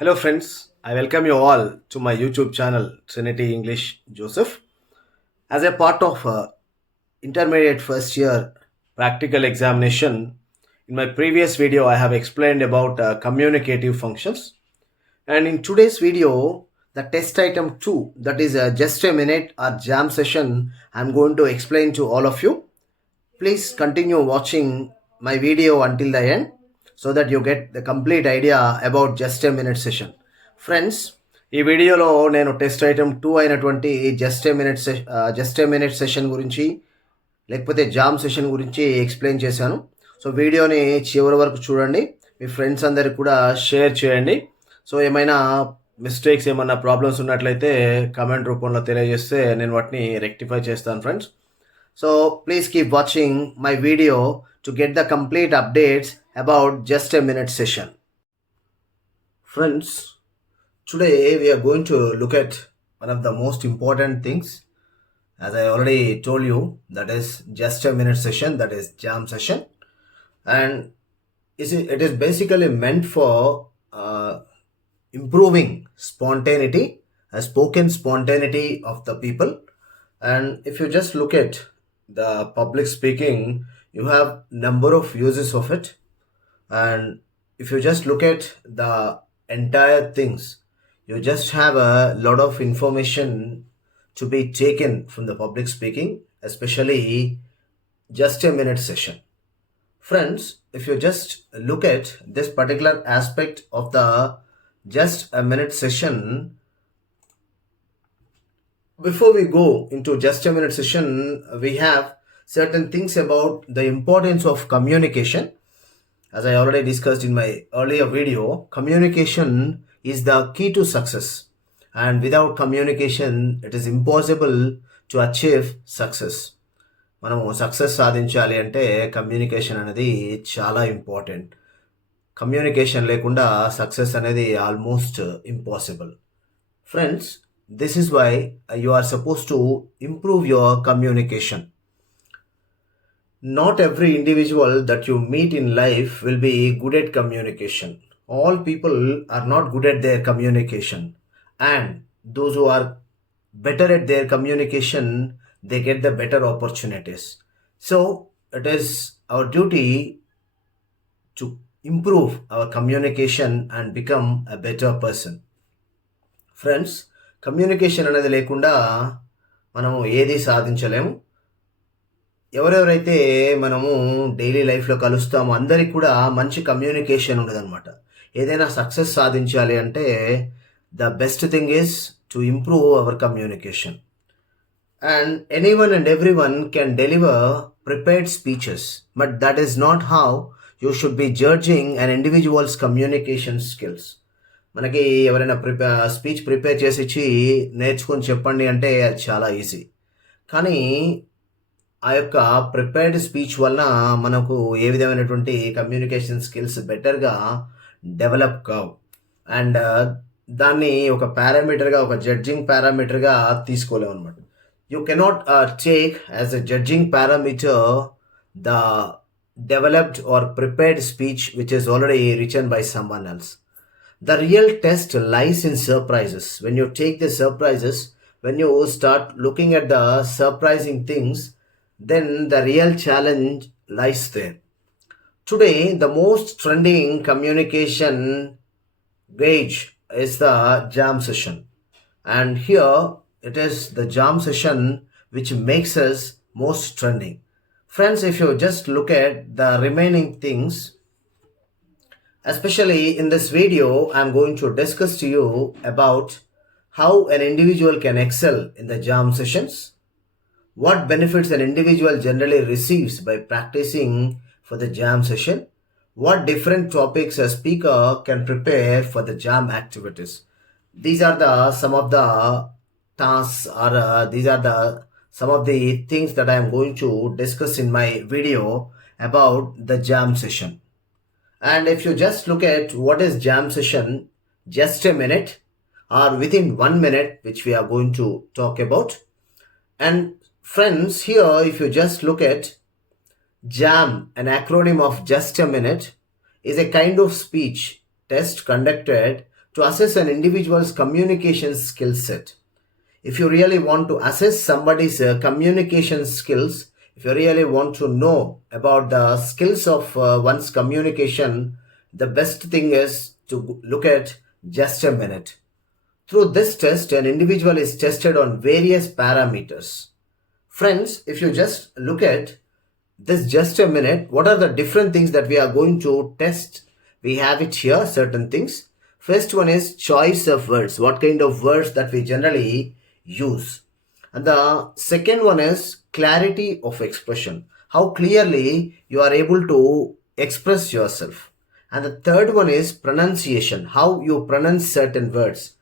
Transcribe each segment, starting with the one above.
Hello, friends. I welcome you all to my YouTube channel, Trinity English Joseph. As a part of intermediate first year practical examination, in my previous video, I have explained about communicative functions. And in today's video, the test item 2, that is just a minute or jam session, I'm going to explain to all of you. Please continue watching my video until the end so that you get the complete idea about just a minute session. Friends, ఈ వీడియోలో నేను test item 2 అయినటువంటి just a minute session గురించి లేకపోతే jam session గురించి explain చేశాను. So వీడియోని చివరి వరకు చూడండి, మీ ఫ్రెండ్స్ అందరికి కూడా షేర్ చేయండి. సో ఏమైనా మిస్టేక్స్ ఏమైనా ప్రాబ్లమ్స్ ఉన్నట్లయితే కామెంట్ రూపంలో తెలియజేస్తే నేను వాటిని రెక్టిఫై చేస్తాను friends. So please keep watching my video to get the complete updates about just a minute session. Friends, today we are going to look at one of the most important things, as I already told you, that is just a minute session, that is jam session. And it is basically meant for improving spontaneity, a spoken spontaneity of the people. And if you just look at the public speaking, you have number of uses of it. And if you just look at the entire things, you just have a lot of information to be taken from the public speaking, especially just a minute session. Friends, if you just look at this particular aspect of the just a minute session, before we go into just a minute session, we have certain things about the importance of communication. As I already discussed in my earlier video, communication is the key to success. And without communication, it is impossible to achieve success. మనము success సాధించాలి అంటే communication అనేది చాలా important. Communication లేకుండా success అనేది almost impossible. Friends, this is why you are supposed to improve your communication. Not every individual that you meet in life will be good at communication. All people are not good at their communication. And those who are better at their communication, they get the better opportunities. So it is our duty to improve our communication and become a better person. Friends, communication అనేది లేకుండా మనము ఏది సాధించలేము. ఎవరెవరైతే మనము daily లైఫ్లో కలుస్తామో అందరికి కూడా మంచి కమ్యూనికేషన్ ఉండదన్నమాట. ఏదైనా సక్సెస్ సాధించాలి అంటే the best thing is to improve our communication. And anyone and everyone can deliver prepared speeches, but that is not how you should be judging an individuals communication skills. మనకి ఎవరైనా speech prepare చేసి ఇచ్చి నేర్చుకొని చెప్పండి అంటే అది చాలా easy. కానీ ఆ యొక్క ప్రిపేర్డ్ స్పీచ్ వలన మనకు ఏ విధమైనటువంటి కమ్యూనికేషన్ స్కిల్స్ బెటర్గా డెవలప్ కావు. అండ్ దాన్ని ఒక పారామీటర్గా, ఒక జడ్జింగ్ పారామీటర్గా తీసుకోలేము అనమాట. You cannot take as a judging parameter the developed are prepared speech which is already written by someone else. The real test lies in surprises. When you take the surprises, when you start looking at the surprising things, then the real challenge lies there. Today, the most trending communication gauge is the jam session. And here, it is the jam session which makes us most trending. Friends, if you just look at the remaining things, especially in this video, I'm going to discuss to you about how an individual can excel in the jam sessions, what benefits an individual generally receives by practicing for the jam session, what different topics a speaker can prepare for the jam activities. These are some of the tasks, or these are some of the things that I am going to discuss in my video about the jam session. And if you just look at what is jam session, just a minute or within 1 minute, which we are going to talk about. And friends, here if you just look at JAM, an acronym of just a minute, is a kind of speech test conducted to assess an individual's communication skill set. If you really want to assess somebody's communication skills, if you really want to know about the skills of one's communication, the best thing is to look at just a minute. Through this test, an individual is tested on various parameters. Friends, if you just look at this just a minute, what are the different things that we are going to test? We have it here, certain things. First one is choice of words, what kind of words that we generally use. And the second one is clarity of expression, how clearly you are able to express yourself. And the third one is pronunciation, how you pronounce certain words.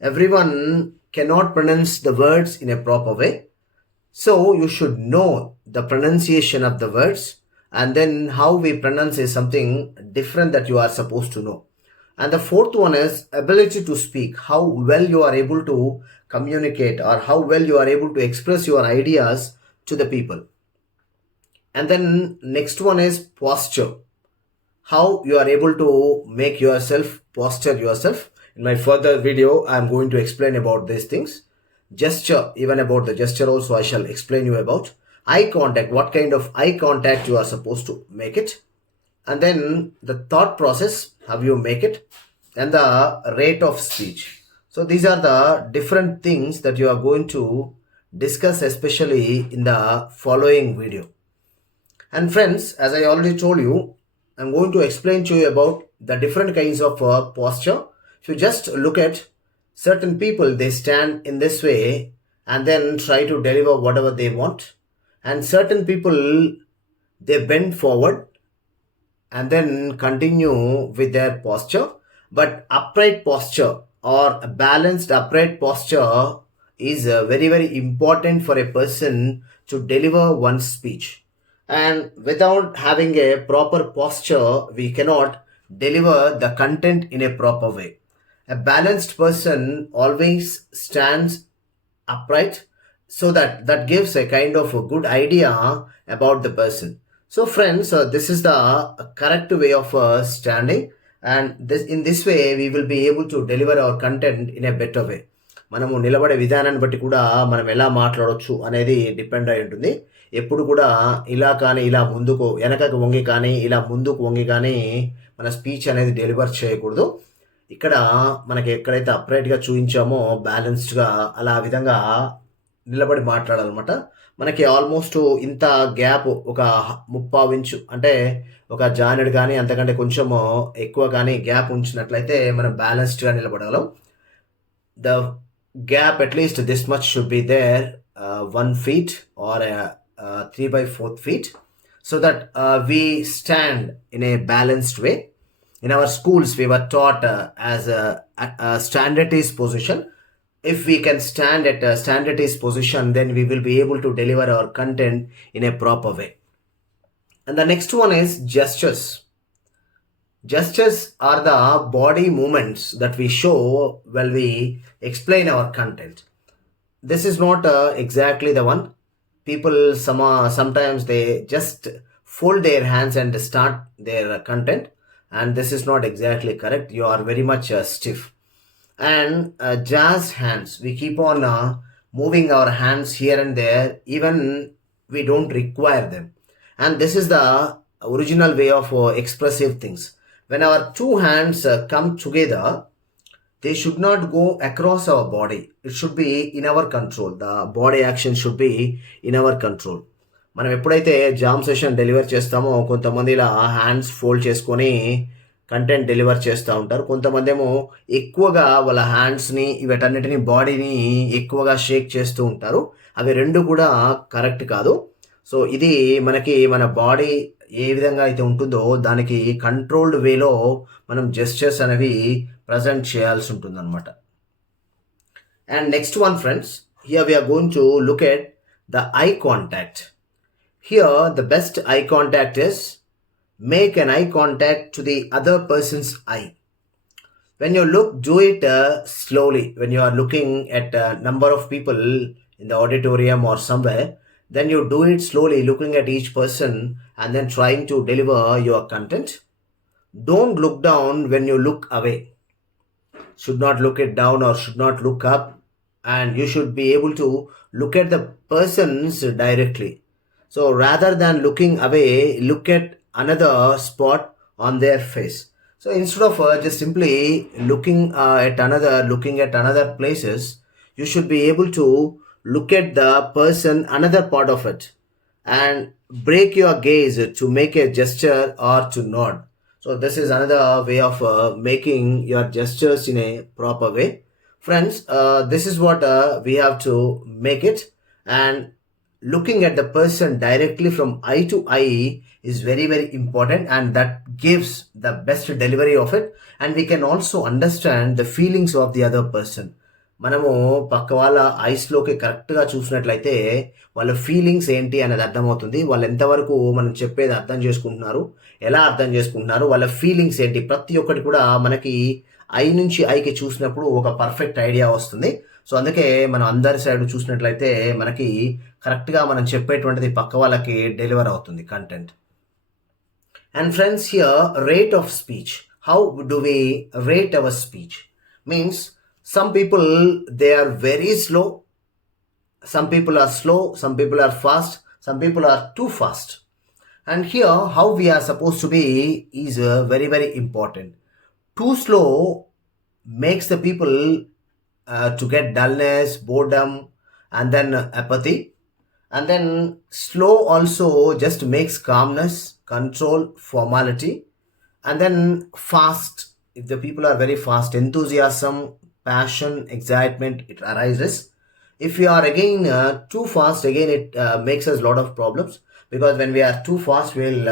Everyone cannot pronounce the words in a proper way. So you should know the pronunciation of the words, and then how we pronounce is something different that you are supposed to know. And the fourth one is ability to speak, how well you are able to communicate or how well you are able to express your ideas to the people. And then next one is posture, how you are able to make yourself posture yourself. In my further video, I am going to explain about these things. Gesture, even about the gesture also I shall explain you about. Eye contact, what kind of eye contact you are supposed to make it. And then the thought process, how you make it. And the rate of speech. So these are the different things that you are going to discuss, especially in the following video. And friends, as I already told you, I'm going to explain to you about the different kinds of posture. If you just look at certain people, they stand in this way and then try to deliver whatever they want. And certain people, they bend forward and then continue with their posture. But upright posture or a balanced upright posture is very, very important for a person to deliver one's speech. And without having a proper posture, we cannot deliver the content in a proper way. A balanced person always stands upright, so that gives a kind of a good idea about the person. So friends, this is the correct way of standing, and in this way we will be able to deliver our content in a better way. మనము నిలబడే విధానాన్ని బట్టి కూడా మనం ఎలా మాట్లాడవచ్చు అనేది depend అయి ఉంటుంది. ఎప్పుడు కూడా ఇలా కానీ ఇలా ముందుకు వెనకకు వంగి కానీ ఇలా ముందుకు వంగి కానీ మన స్పీచ్ అనేది డెలివర్ చేయకూడదు. ఇక్కడ మనకి ఎక్కడైతే అప్రైట్గా చూపించామో బ్యాలెన్స్డ్గా అలా విధంగా నిలబడి మాట్లాడాలన్నమాట. మనకి ఆల్మోస్ట్ ఇంత గ్యాప్ ఒక 30 ఇంచు అంటే ఒక జానెడ్ కానీ అంతకంటే కొంచెం ఎక్కువ కానీ గ్యాప్ ఉంచినట్లయితే మనం బ్యాలెన్స్డ్గా నిలబడగలం. The gap at least this much should be there 1 feet or 3/4 feet, so that we stand in a balanced way. In our schools, we were taught as a stand at ease position. If we can stand at a stand at ease position, then we will be able to deliver our content in a proper way. And the next one is gestures. Gestures are the body movements that we show while we explain our content. This is not exactly the one. People sometimes they just fold their hands and start their content, and this is not exactly correct. You are very much stiff. And jazz hands, we keep on moving our hands here and there, even we don't require them. And this is the original way of expressive things. When our two hands come together, they should not go across our body. It should be in our control. The body action should be in our control. మనం ఎప్పుడైతే jam session deliver చేస్తామో కొంతమంది ఇలా hands fold చేసుకొని content deliver చేస్తూ ఉంటారు. కొంతమంది ఏమో ఎక్కువగా వాళ్ళ హ్యాండ్స్ని వీటన్నిటిని బాడీని ఎక్కువగా షేక్ చేస్తూ ఉంటారు. అవి రెండు కూడా కరెక్ట్ కాదు. సో ఇది మనకి మన బాడీ ఏ విధంగా అయితే ఉంటుందో దానికి కంట్రోల్డ్ వేలో మనం జెస్చర్స్ అనేవి ప్రజెంట్ చేయాల్సి ఉంటుంది అనమాట. And next one friends, here we're going to look at the eye contact. Here the best eye contact is make an eye contact to the other person's eye. When you look, do it slowly. When you are looking at a number of people in the auditorium or somewhere, then you do it slowly, looking at each person and then trying to deliver your content. Don't look down when you look away. should not look it down or should not look up, and you should be able to look at the persons directly. So rather than looking away, look at another spot on their face. So instead of just simply looking at another places, you should be able to look at the person, another part of it, and break your gaze to make a gesture or to nod. So this is another way of making your gestures in a proper way. Friends, this is what we have to make it. And looking at the person directly from eye to eye is very, very important, and that gives the best delivery of it. And we can also understand the feelings of the other person. మనము పక్క వాళ్ళ ఐస్లోకి కరెక్ట్గా చూసినట్లయితే వాళ్ళ feelings ఏంటి అనేది అర్థమవుతుంది. వాళ్ళు ఎంతవరకు మనం చెప్పేది అర్థం చేసుకుంటున్నారు, ఎలా అర్థం చేసుకుంటున్నారు, వాళ్ళ ఫీలింగ్స్ ఏంటి, ప్రతి ఒక్కటి కూడా మనకి ఐ నుంచి ఐకి చూసినప్పుడు ఒక పర్ఫెక్ట్ ఐడియా వస్తుంది. సో అందుకే మనం అందరి సైడ్ చూసినట్లయితే మనకి కరెక్ట్గా మనం చెప్పేటువంటిది పక్క వాళ్ళకి డెలివర్ అవుతుంది content. And friends, here rate of speech. How do we rate our speech? Means some people, they are very slow, some people are slow, some people are fast, some people are too fast. And here how we are supposed to be is very, very important. Too slow makes the people to get dullness, boredom, and then apathy. And then slow also just makes calmness, control, formality. And then fast, if the people are very fast, enthusiasm, passion, excitement, it arises. If we are again too fast, again it makes us a lot of problems, because when we are too fast, we'll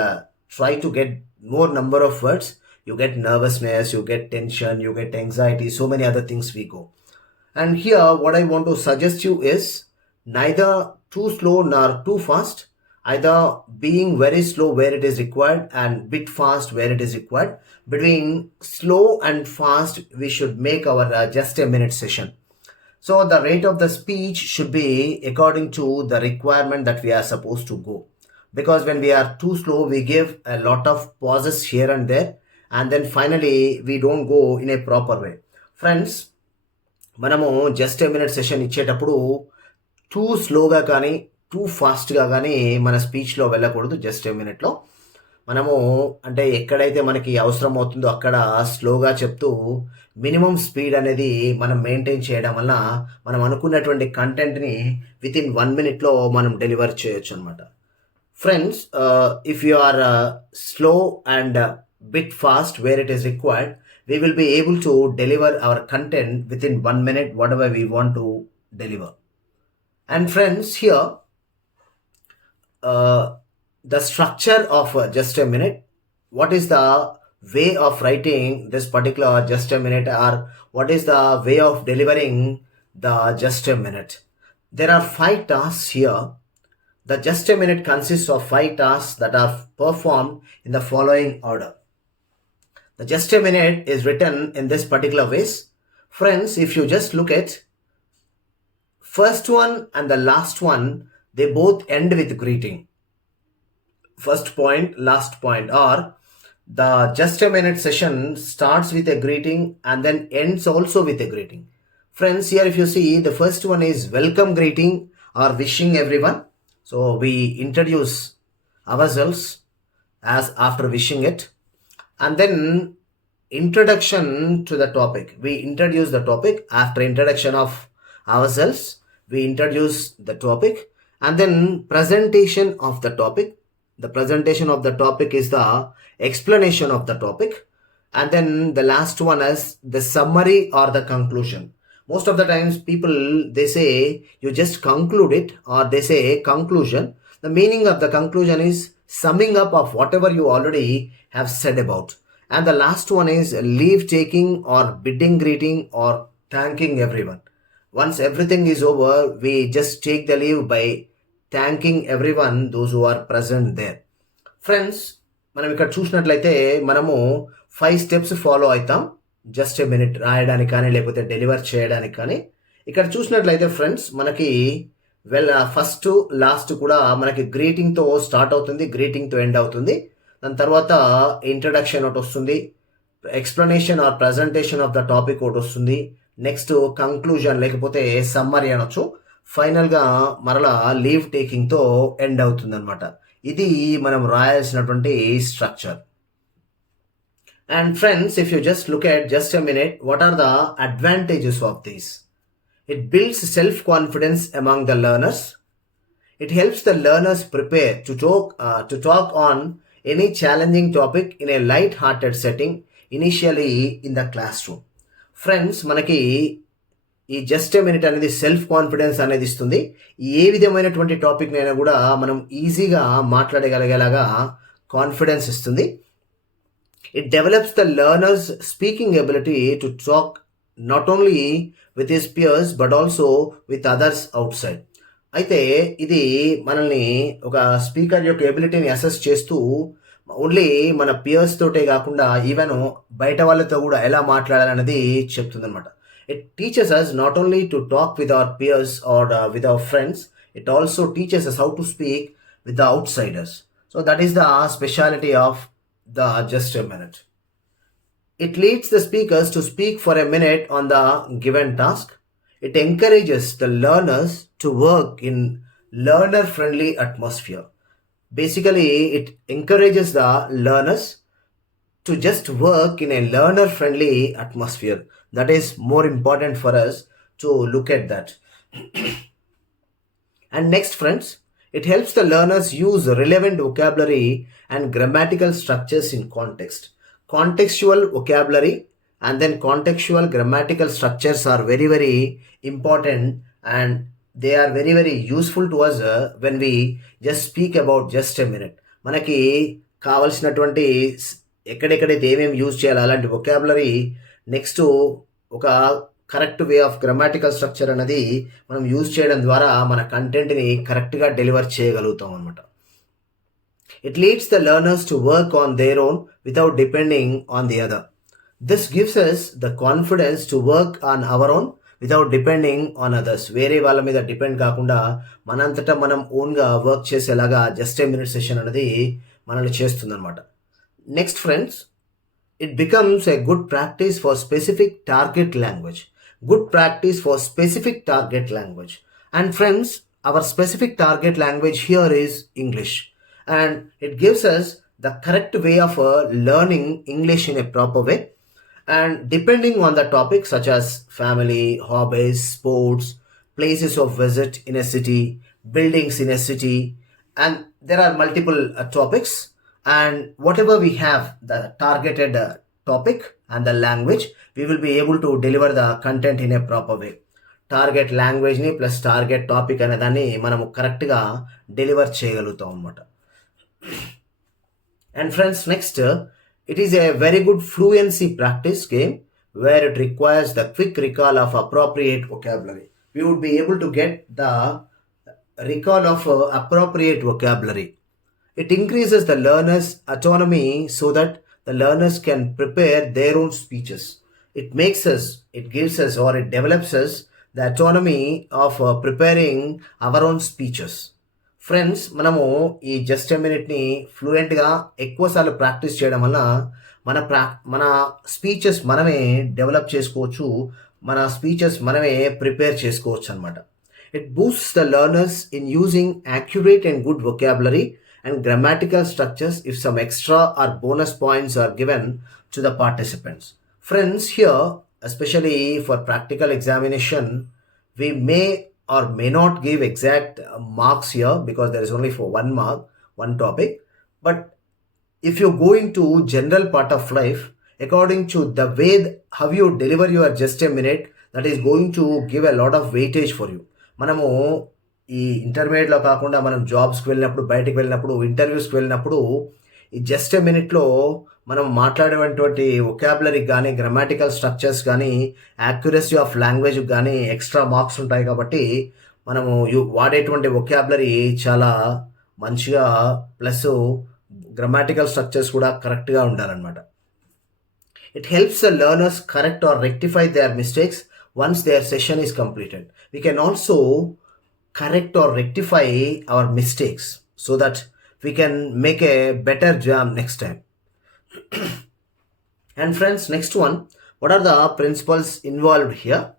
try to get more number of words. You get nervousness, you get tension, you get anxiety, so many other things we go. And here what I want to suggest you is neither too slow nor too fast, either being very slow where it is required and bit fast where it is required. Between slow and fast, we should make our just a minute session. So the rate of the speech should be according to the requirement that we are supposed to go, because when we are too slow, we give a lot of pauses here and there, and then finally we don't go in a proper way. Friends, మనము just a minute session ఇచ్చేటప్పుడు two స్లోగా కానీ two ఫాస్ట్గా కానీ మన స్పీచ్లో వెళ్ళకూడదు. Just a మినిట్లో మనము అంటే ఎక్కడైతే మనకి అవసరం అవుతుందో అక్కడ స్లోగా చెప్తూ మినిమం స్పీడ్ అనేది మనం మెయింటైన్ చేయడం వల్ల మనం అనుకున్నటువంటి కంటెంట్ని విత్ ఇన్ 1 minute మనం డెలివర్ చేయొచ్చు అనమాట. Friends, if you are slow and bit fast where it is required, we will be able to deliver our content within 1 minute, whatever we want to deliver. And friends, here the structure of just a minute, what is the way of writing this particular just a minute, or what is the way of delivering the just a minute? There are 5 tasks here. The just a minute consists of 5 tasks that are performed in the following order. The just a minute is written in this particular ways. Friends, if you just look at first one and the last one, they both end with greeting. First point, last point, or the just a minute session starts with a greeting and then ends also with a greeting. Friends, here if you see, the first one is welcome greeting or wishing everyone. So we introduce ourselves as after wishing it. And then introduction to the topic. We introduce the topic. After introduction of ourselves, we introduce the topic. And then presentation of the topic. The presentation of the topic is the explanation of the topic. And then the last one is the summary or the conclusion. Most of the times people, they say you just conclude it, or they say conclusion. The meaning of the conclusion is summing up of whatever you already have said about. And the last one is leave taking or bidding greeting or thanking everyone. Once everything is over, we just take the leave by thanking everyone, those who are present there. Friends, మనం ఇక్కడ చూసినట్లయితే మనము 5 steps follow అవుతాం just a minute రాయడానికి కానీ లేకపోతే deliver చేయడానికి కానీ. ఇక్కడ చూసినట్లయితే ఫ్రెండ్స్, మనకి ఫస్ట్ లాస్ట్ కూడా మనకి గ్రీటింగ్తో స్టార్ట్ అవుతుంది, గ్రీటింగ్తో ఎండ్ అవుతుంది. దాని తర్వాత ఇంట్రడక్షన్ ఒకటి వస్తుంది, explanation or presentation of the topic ఒకటి వస్తుంది. నెక్స్ట్ కంక్లూజన్ లేకపోతే సమ్మరీ అనొచ్చు. ఫైనల్గా మరలా లీవ్ టేకింగ్తో ఎండ్ అవుతుంది అనమాట. ఇది మనం రాయాల్సినటువంటి structure. And friends, if you just look at just a minute, what are the advantages of this? It builds self-confidence among the learners. It helps the learners prepare to talk on any challenging topic in a light-hearted setting initially in the classroom. Friends, మనకి ఈ just a minute అనేది self confidence అనేది ఇస్తుంది. ఏ విధమైనటువంటి topic అయినా కూడా మనం ఈజీగా మాట్లాడగలిగేలాగా కాన్ఫిడెన్స్ ఇస్తుంది. It develops the learner's speaking ability to talk not only with his peers but also with others outside. అయితే ఇది మనల్ని ఒక స్పీకర్ యొక్క ఎబిలిటీని అసెస్ చేస్తూ ఓన్లీ మన పియర్స్ తోటే కాకుండా ఈవెన్ బయట వాళ్ళతో కూడా ఎలా మాట్లాడాలనేది చెప్తుంది అనమాట. It teaches us not only to talk with our peers or with our friends, it also teaches us how to speak with the outsiders. So that is the speciality of the just a minute. It leads the speakers to speak for a minute on the given task. It encourages the learners to work in learner friendly atmosphere. Basically, it encourages the learners to just work in a learner friendly atmosphere. That is more important for us to look at that. And next, friends, it helps the learners use relevant vocabulary and grammatical structures in context. Contextual vocabulary and then contextual grammatical structures are very, very important, and they are very, very useful to us when we just speak about just a minute. మనకి కావాల్సినటువంటి ఎక్కడెక్కడైతే ఏమేమి use చేయాలి అలాంటి vocabulary, next ఒక correct way of grammatical structure అనేది మనం use చేయడం ద్వారా మన కంటెంట్ని కరెక్ట్గా డెలివర్ చేయగలుగుతాం అనమాట. It leads the learners to work on their own without depending on the other. This gives us the confidence to work on our own without depending on others. వేరే వాళ్ళ మీద డిపెండ్ కాకుండా మనంతటా మనం ఓన్గా వర్క్ చేసేలాగా just a minute session అనేది మనల్ని చేస్తుంది అనమాట. Next friends, it becomes a good practice for specific target language. Good practice for specific target language. And friends, our specific target language here is English. And it gives us the correct way of learning English in a proper way. And depending on the topic such as family, hobbies, sports, places of visit in a city, buildings in a city, and there are multiple topics. And whatever we have the targeted topic and the language, we will be able to deliver the content in a proper way. Target లాంగ్వేజ్ని plus target topic అనే దాన్ని మనము కరెక్ట్గా deliver చేయగలుగుతాం అన్నమాట. And friends, next, it is a very good fluency practice game where it requires the quick recall of appropriate vocabulary. We would be able to get the recall of appropriate vocabulary. It increases the learner's autonomy so that the learners can prepare their own speeches. It gives us or it develops us the autonomy of preparing our own speeches. Friends, మనము ఈ just a మినిట్ని ఫ్లూయెంట్గా ఎక్కువసార్లు practice చేయడం వల్ల మన speeches మనమే develop చేసుకోవచ్చు, మన speeches మనమే ప్రిపేర్ చేసుకోవచ్చు అనమాట. It boosts the learners in using accurate and good vocabulary and grammatical structures if some extra or bonus points are given to the participants. Friends, here, especially for practical examination, we may or may not give exact marks here because there is only for 1 mark, one topic. But if you go into general part of life, according to the way how you deliver your just a minute, that is going to give a lot of weightage for you. మనము ఈ ఇంటర్మీడియట్లో కాకుండా మనం జాబ్స్కి వెళ్ళినప్పుడు, బయటకు వెళ్ళినప్పుడు, ఇంటర్వ్యూస్కి వెళ్ళినప్పుడు ఈ జస్ట్ ఏ మినిట్లో మనం మాట్లాడేటువంటి వొకాబులరీకి కానీ, గ్రామాటికల్ స్ట్రక్చర్స్ కానీ, యాక్యురసీ ఆఫ్ లాంగ్వేజ్కి కానీ ఎక్స్ట్రా మార్క్స్ ఉంటాయి. కాబట్టి మనము వాడేటువంటి వొకాబులరీ చాలా మంచిగా ప్లస్ గ్రామాటికల్ స్ట్రక్చర్స్ కూడా కరెక్ట్గా ఉండాలన్నమాట. It helps the learners correct or rectify their mistakes once their session is completed. We can also correct or rectify our mistakes so that we can make a better jam next time. And friends, next one, what are the principles involved here?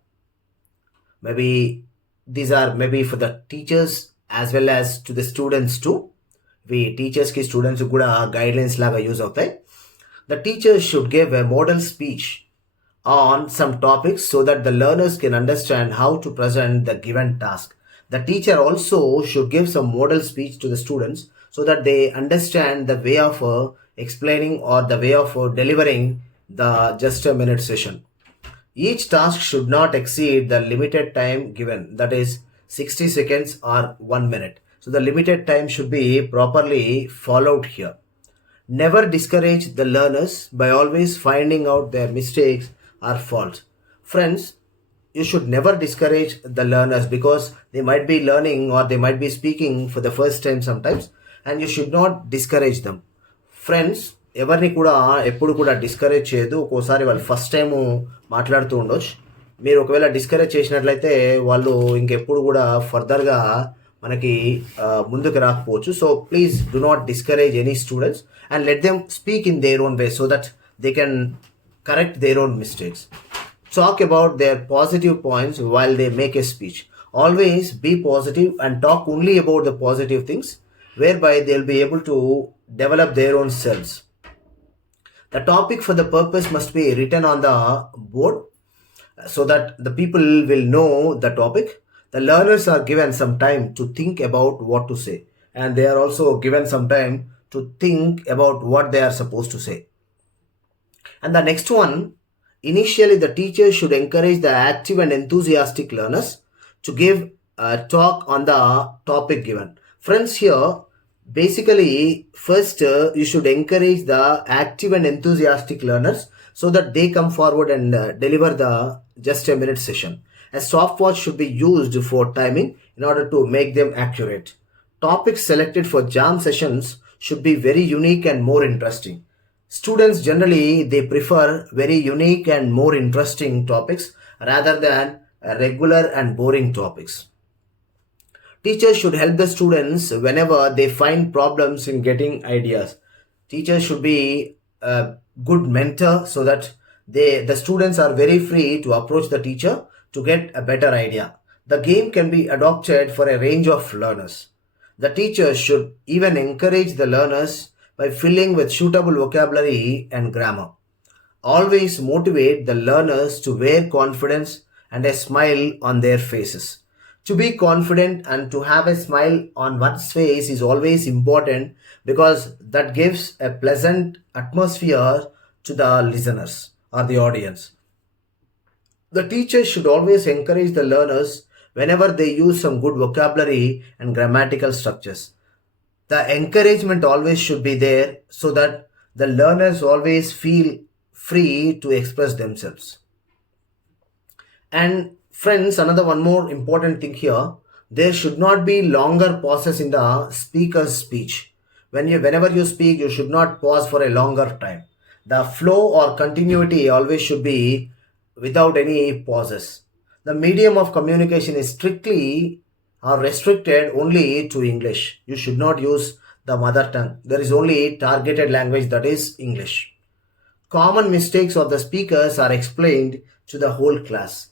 Maybe these are maybe for the teachers as well as to the students too. We teachers ki students కూడా guidelines laga use అవుతాయి. The teachers should give a model speech on some topics so that the learners can understand how to present the given task. The teacher also should give some model speech to the students so that they understand the way of explaining or the way of delivering the just a minute session. Each task should not exceed the limited time given, that is 60 seconds or 1 minute. So the limited time should be properly followed here. Never discourage the learners by always finding out their mistakes or faults. Friends, you should never discourage the learners because they might be learning or they might be speaking for the first time sometimes, and you should not discourage them. Friends, ఎవరిని కూడా ఎప్పుడు కూడా discourage చేయదు. ఒక్కోసారి వాళ్ళు first time మాట్లాడుతూ ఉండొచ్చు. మీరు ఒకవేళ డిస్కరేజ్ చేసినట్లయితే వాళ్ళు ఇంకెప్పుడు కూడా ఫర్దర్గా మనకి ముందుకు రాకపోవచ్చు. So please do not discourage any students and let them speak in their own way so that they can correct their own mistakes. Talk about their positive points while they make a speech. Always be positive and talk only about the positive things, whereby they'll be able to develop their own selves. The topic for the purpose must be written on the board so that the people will know the topic. The learners are given some time to think about what to say, and they are also given some time to think about what they are supposed to say. And the next one, initially the teacher should encourage the active and enthusiastic learners to give a talk on the topic given. Friends, here basically first you should encourage the active and enthusiastic learners so that they come forward and deliver the just a minute session. A stopwatch should be used for timing in order to make them accurate. Topics selected for jam sessions should be very unique and more interesting. Students generally they prefer very unique and more interesting topics rather than regular and boring topics. Teachers should help the students whenever they find problems in getting ideas. Teachers should be a good mentor so that the students are very free to approach the teacher to get a better idea. The game can be adopted for a range of learners. The teachers should even encourage the learners by filling with suitable vocabulary and grammar. Always motivate the learners to wear confidence and a smile on their faces. To be confident and to have a smile on one's face is always important because that gives a pleasant atmosphere to the listeners or the audience. The teachers should always encourage the learners whenever they use some good vocabulary and grammatical structures. The encouragement always should be there so that the learners always feel free to express themselves. And friends, another one more important thing here, there should not be longer pauses in the speaker's speech. Whenever you speak, you should not pause for a longer time. The flow or continuity always should be without any pauses. The medium of communication is strictly are restricted only to English. You should not use the mother tongue. There is only targeted language, that is English. Common mistakes of the speakers are explained to the whole class.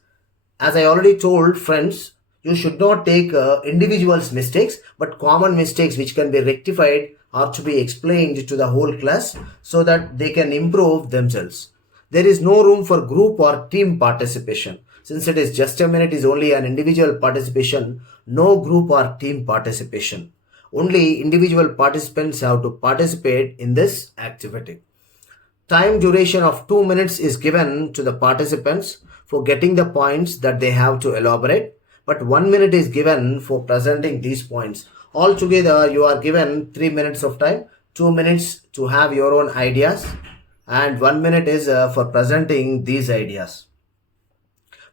As I already told, friends, you should not take individuals' mistakes, but common mistakes which can be rectified are to be explained to the whole class so that they can improve themselves. There is no room for group or team participation. Since it is just a minute is only an individual participation, no group or team participation. Only individual participants have to participate in this activity. Time duration of 2 minutes is given to the participants for getting the points that they have to elaborate, but 1 minute is given for presenting these points. Altogether, you are given 3 minutes of time, 2 minutes to have your own ideas, and 1 minute is for presenting these ideas.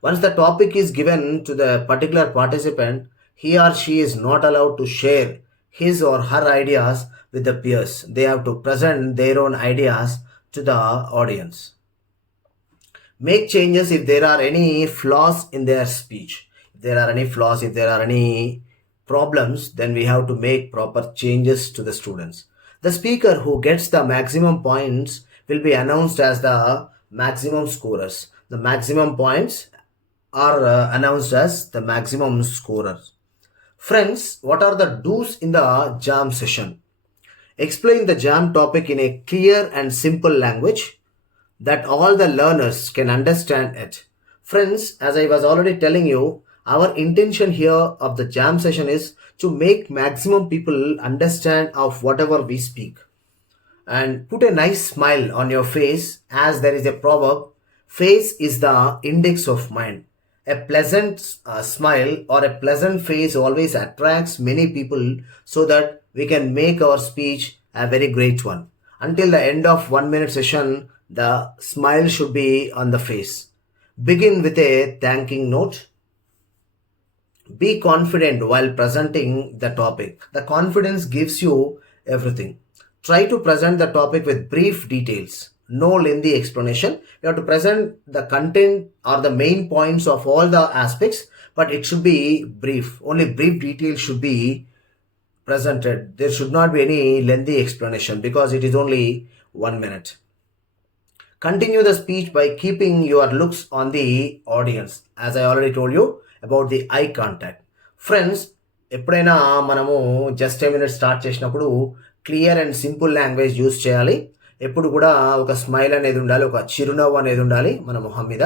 Once the topic is given to the particular participant, he or she is not allowed to share his or her ideas with the peers. They have to present their own ideas to the audience. Make changes if there are any flaws in their speech. If there are any flaws, if there are any problems, then we have to make proper changes to the students. The speaker who gets the maximum points will be announced as the maximum scorers. The maximum points are announced as the maximum scorers. Friends, what are the do's in the jam session? Explain the jam topic in a clear and simple language that all the learners can understand it. Friends, as I was already telling you, our intention here of the jam session is to make maximum people understand of whatever we speak, and put a nice smile on your face, as there is a proverb, face is the index of mind. A pleasant smile or a pleasant face always attracts many people, so that we can make our speech a very great one. Until the end of 1 minute session, the smile should be on the face. Begin with a thanking note. Be confident while presenting the topic. The confidence gives you everything. Try to present the topic with brief details, no lengthy explanation. You have to present the content or the main points of all the aspects, but it should be brief. Only brief details should be presented. There should not be any lengthy explanation, because it is only 1 minute. Continue the speech by keeping your looks on the audience. As I already told you about the eye contact. Friends, ఎప్పుడైనా మనము just a minute start చేసినప్పుడు clear and simple language use చేయాలి. ఎప్పుడు కూడా ఒక smile అనేది ఉండాలి, ఒక చిరునవ్వు అనేది ఉండాలి మన మొహం మీద.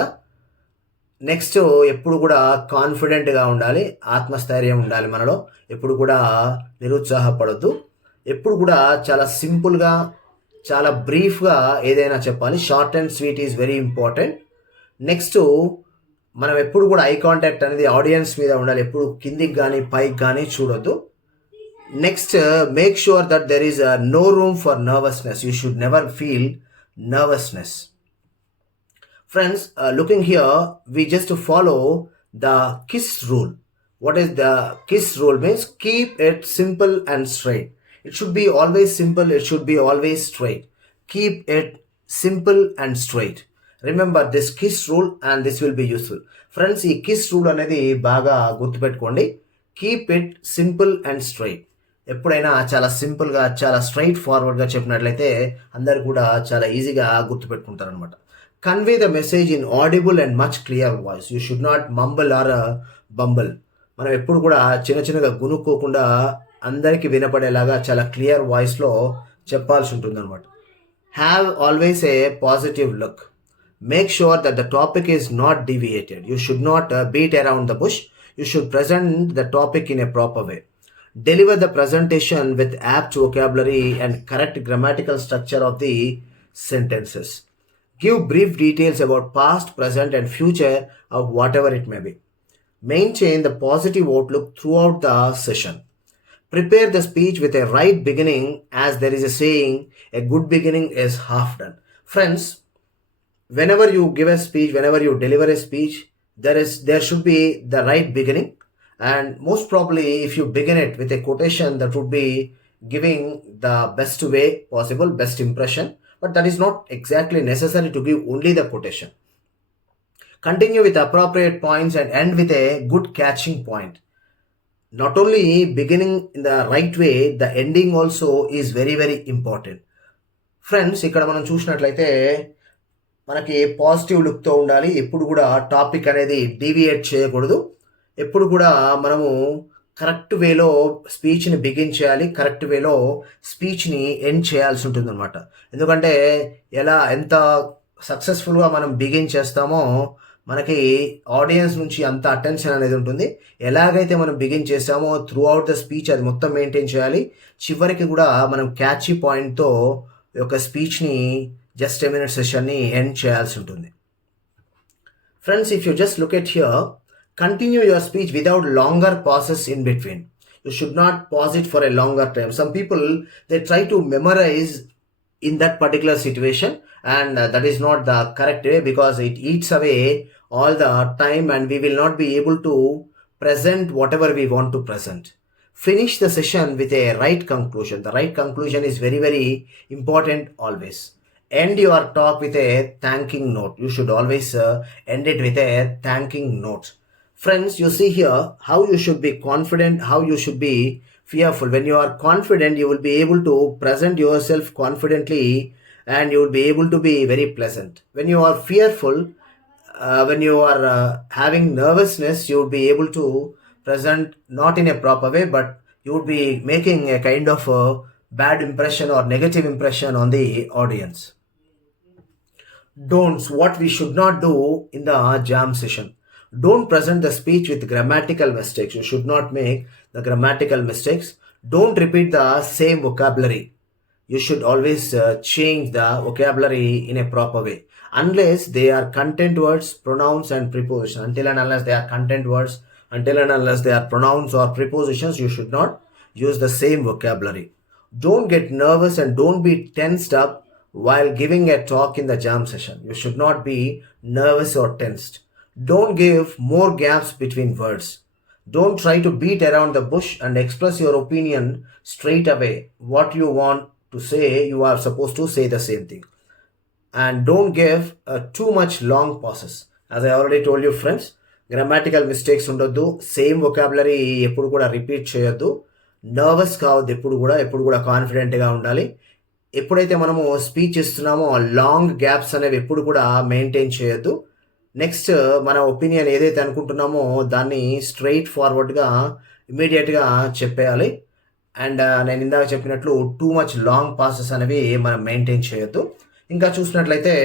నెక్స్ట్, ఎప్పుడు కూడా కాన్ఫిడెంట్గా ఉండాలి, ఆత్మస్థైర్యం ఉండాలి మనలో. ఎప్పుడు కూడా నిరుత్సాహపడద్దు. ఎప్పుడు కూడా చాలా సింపుల్గా, చాలా బ్రీఫ్గా ఏదైనా చెప్పాలి. Short and sweet is very important. Next, మనం ఎప్పుడు కూడా ఐ కాంటాక్ట్ అనేది ఆడియన్స్ మీద ఉండాలి. ఎప్పుడు కిందికి కానీ పైకి కానీ చూడొద్దు. Next, make sure that there is no room for nervousness. You should never feel nervousness. Friends, looking here, we just follow the KISS rule. What is the KISS rule means? Keep it simple and straight. It should be always simple. It should be always straight. Keep it simple and straight. Remember this KISS rule and this will be useful. Friends, ఈ KISS rule అనేది బాగా గుర్తుపెట్టుకోండి. Keep it simple and straight. ఎప్పుడైనా చాలా సింపుల్గా, చాలా straight ఫార్వర్డ్గా చెప్పినట్లయితే అందరు కూడా చాలా ఈజీగా గుర్తుపెట్టుకుంటారు అనమాట. Convey the message in audible and much clear voice. You should not mumble or bumble. మనం ఎప్పుడు కూడా చిన్నగా గునుక్కోకుండా అందరికీ వినపడేలాగా చాలా క్లియర్ వాయిస్లో చెప్పాల్సి ఉంటుంది అనమాట. Have always a positive look. Make sure that the topic is not deviated. You should not beat around the bush. You should present the topic in a proper way. Deliver the presentation with apt vocabulary and correct grammatical structure of the sentences. Give brief details about past, present, and future of whatever it may be. Maintain the positive outlook throughout the session. Prepare the speech with a right beginning, as there is a saying, a good beginning is half done. Friends, whenever you give a speech, whenever you deliver a speech, there should be the right beginning. And most probably, if you begin it with a quotation, that would be giving the best way possible, best impression. But that is not exactly necessary to give only the quotation. Continue with appropriate points and end with a good catching point. Not only beginning in the right way, the ending also is very, very important. Friends, ఇక్కడ మనం చూసినట్లయితే మనకి positive లుక్తో ఉండాలి. ఎప్పుడు కూడా topic అనేది deviate చేయకూడదు. ఎప్పుడు కూడా మనము కరెక్ట్ వేలో స్పీచ్ని బిగిన్ చేయాలి, కరెక్ట్ వేలో స్పీచ్ని ఎండ్ చేయాల్సి ఉంటుంది అనమాట. ఎందుకంటే ఎంత సక్సెస్ఫుల్గా మనం బిగిన్ చేస్తామో మనకి ఆడియన్స్ నుంచి అంత అటెన్షన్ అనేది ఉంటుంది. ఎలాగైతే మనం బిగిన్ చేస్తామో త్రూ అవుట్ ద స్పీచ్ అది మొత్తం మెయింటైన్ చేయాలి. చివరికి కూడా మనం క్యాచీ పాయింట్తో ఒక స్పీచ్ని జస్ట్ ఏ మినిట్ సెషన్ని ఎండ్ చేయాల్సి ఉంటుంది. Friends, if you just look at here, continue your speech without longer pauses in between. You should not pause it for a longer time. Some people, they try to memorize in that particular situation, and that is not the correct way, because it eats away all the time and we will not be able to present whatever we want to present. Finish the session with a right conclusion. The right conclusion is very, very important always. End your talk with a thanking note. You should always end it with a thanking note. Friends, you see here how you should be confident, how you should be fearful. When you are confident, you will be able to present yourself confidently and you will be able to be very pleasant. When you are fearful, when you are having nervousness, you would be able to present not in a proper way, but you would be making a kind of a bad impression or negative impression on the audience. Don'ts, what we should not do in the jam session. Don't present the speech with grammatical mistakes. You should not make the grammatical mistakes. Don't repeat the same vocabulary. You should always change the vocabulary in a proper way. Unless they are content words, pronouns, and prepositions. Until and unless they are content words, until and unless they are pronouns or prepositions, you should not use the same vocabulary. Don't get nervous and don't be tensed up while giving a talk in the jam session. You should not be nervous or tensed. Don't give more gaps between words. Don't try to beat around the bush and express your opinion straight away. What you want to say, you are supposed to say the same thing. And don't give too much long pauses. As I already told you, friends, grammatical mistakes ఉండొద్దు, same vocabulary ఎప్పుడు కూడా repeat చేయొద్దు, nervous కావద్దు, ఎప్పుడు కూడా కాన్ఫిడెంట్గా ఉండాలి. ఎప్పుడైతే మనము స్పీచ్ ఇస్తున్నామో లాంగ్ గ్యాప్స్ అనేవి ఎప్పుడు కూడా మెయింటైన్ చేయొద్దు. నెక్స్ట్ మన ఒపీనియన్ ఏదైతే అనుకుంటున్నామో దాన్ని స్ట్రైట్ ఫార్వర్డ్గా ఇమీడియట్గా చెప్పేయాలి. అండ్ నేను ఇందాక చెప్పినట్లు టూ మచ్ లాంగ్ పాసెస్ అనేవి మనం మెయింటైన్ చేయొద్దు. ఇంకా చూసినట్లయితే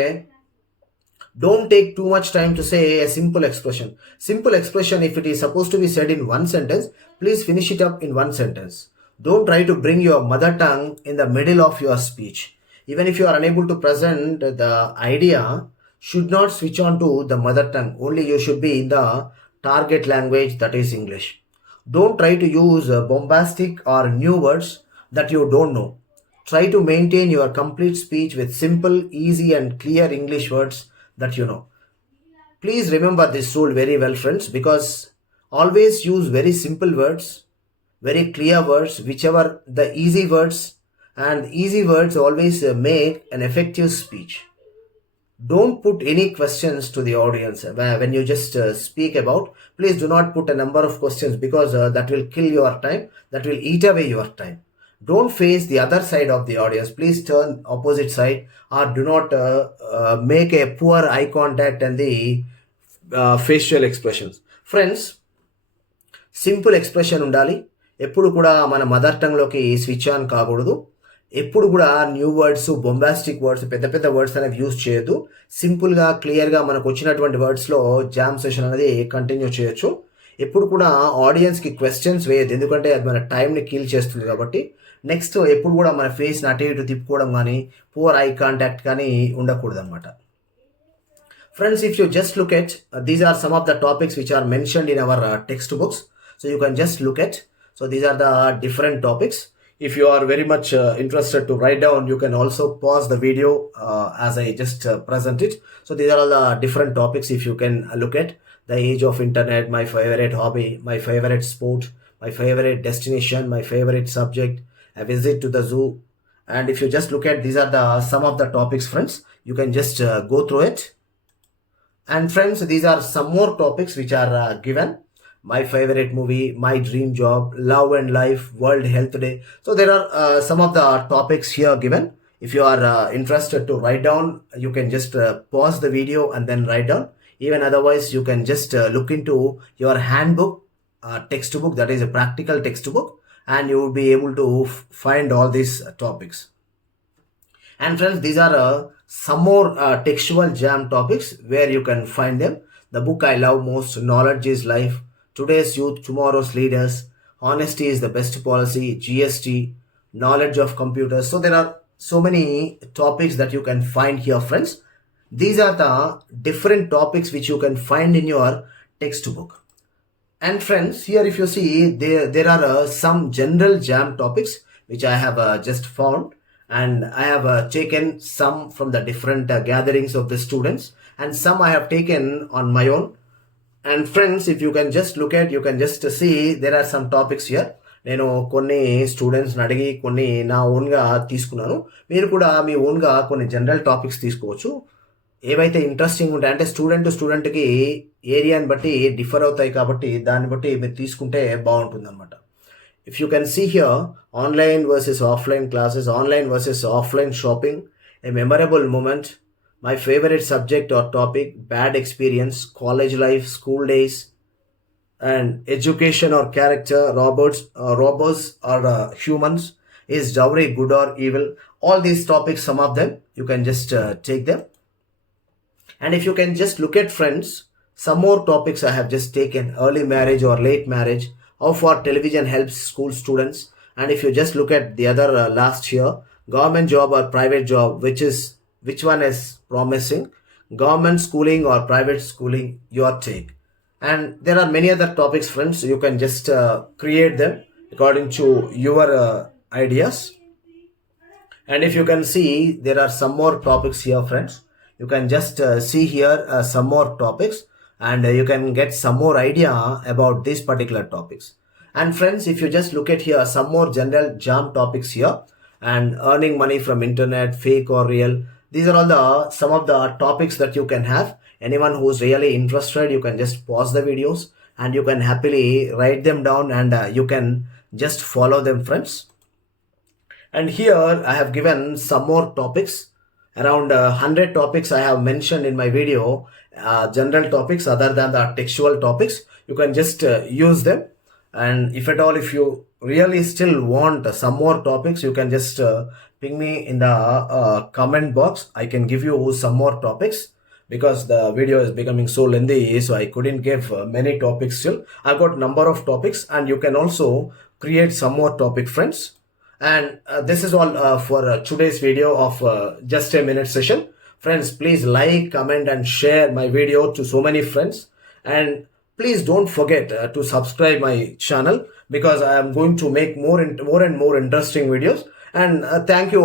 don't take too much time to say a simple expression. Simple expression, if it is supposed to be said in one sentence, please finish it up in one sentence. Don't try to bring your mother tongue in the middle of your speech. Even if you are unable to present the idea, should not switch on to the mother tongue. Only you should be in the target language, that is English. Don't try to use bombastic or new words that you don't know. Try to maintain your complete speech with simple, easy, and clear English words that you know. Please remember this rule very well, friends, because always use very simple words, very clear words, whichever the easy words, and easy words always make an effective speech. Don't put any questions to the audience when you just speak about. Please do not put a number of questions, because that will kill your time, that will eat away your time. Don't face the other side of the audience. Please turn opposite side, or do not make a poor eye contact and the facial expressions. Friends, simple expression ఉండాలి. ఎప్పుడు కూడా మన mother టంగ్లోకి switch on కాకూడదు. ఎప్పుడు కూడా new words, bombastic words, పెద్ద పెద్ద words అనేవి యూజ్ చేయొద్దు. సింపుల్గా, క్లియర్గా మనకు వచ్చినటువంటి వర్డ్స్లో జామ్ సెషన్ అనేది కంటిన్యూ చేయొచ్చు. ఎప్పుడు కూడా ఆడియన్స్కి క్వశ్చన్స్ వేయద్దు, ఎందుకంటే అది మన టైంని కిల్ చేస్తుంది కాబట్టి. నెక్స్ట్, ఎప్పుడు కూడా మన ఫేస్ని అటు ఇటు తిప్పుకోవడం కానీ, పువర్ ఐ కాంటాక్ట్ కానీ ఉండకూడదు అనమాట. Friends, if you just look at, these are some of the topics which are mentioned in our textbooks. So you can just look at. So these are the different topics. If you are very much interested to write down, you can also pause the video as I just present it. So these are all the different topics. If you can look at the age of internet, my favorite hobby, my favorite sport, my favorite destination, my favorite subject, a visit to the zoo. And if you just look at, these are the some of the topics, friends. You can just go through it. And friends, these are some more topics which are given. My favorite movie, my dream job, love and life, World Health Day. So there are some of the topics here given. If you are interested to write down, you can just pause the video and then write down. Even otherwise, you can just look into your handbook, textbook, that is a practical textbook, and you will be able to find all these topics. And friends, these are some more textual jam topics where you can find them. The book I love most, Knowledge is Life, Today's Youth, Tomorrow's Leaders, Honesty is the Best Policy, GST, Knowledge of Computers. So there are so many topics that you can find here, friends. These are the different topics which you can find in your textbook. And friends, here if you see, there are some general jam topics which I have just found. And I have taken some from the different gatherings of the students, and some I have taken on my own. And friends, if you can just look at, you can just see there are some topics here. నేను కొన్ని స్టూడెంట్స్ని అడిగి కొన్ని నా ఓన్గా తీసుకున్నాను. మీరు కూడా మీ ఓన్గా కొన్ని జనరల్ టాపిక్స్ తీసుకోవచ్చు. ఏవైతే ఇంట్రెస్టింగ్ ఉంటాయి, అంటే స్టూడెంట్ టు స్టూడెంట్కి ఏరియాని బట్టి డిఫర్ అవుతాయి కాబట్టి దాన్ని బట్టి మీరు తీసుకుంటే బాగుంటుంది అనమాట. If you can see here, online versus offline classes, online versus offline shopping, A memorable moment, my favorite subject or topic, bad experience, college life, school days, and education or character, robots or humans, is dowry good or evil? All these topics, some of them, you can just take them. And if you can just look at friends, some more topics I have just taken: early marriage or late marriage, how far television helps school students. And if you just look at the other last year, government job or private job, which one is promising, government schooling or private schooling, your take. And there are many other topics, friends. You can just create them according to your ideas. And if you can see, there are some more topics here, friends. You can just see here some more topics, and you can get some more idea about these particular topics. And friends, if you just look at here, some more general jam topics here, and earning money from internet, fake or real. These are all the some of the topics that you can have. Anyone who's really interested, you can just pause the videos and you can happily write them down, and you can just follow them, friends. And here I have given some more topics, around 100 topics I have mentioned in my video, general topics other than the textual topics. You can just use them. And if at all, if you really still want some more topics, you can just ping me in the comment box. I can give you some more topics, because the video is becoming so lengthy, so I couldn't give many topics still. I've got number of topics, and you can also create some more topic, friends. And this is all for today's video of just a minute session. Friends, please like, comment and share my video to so many friends. And please don't forget to subscribe my channel, because I am going to make more and more interesting videos. And thank you.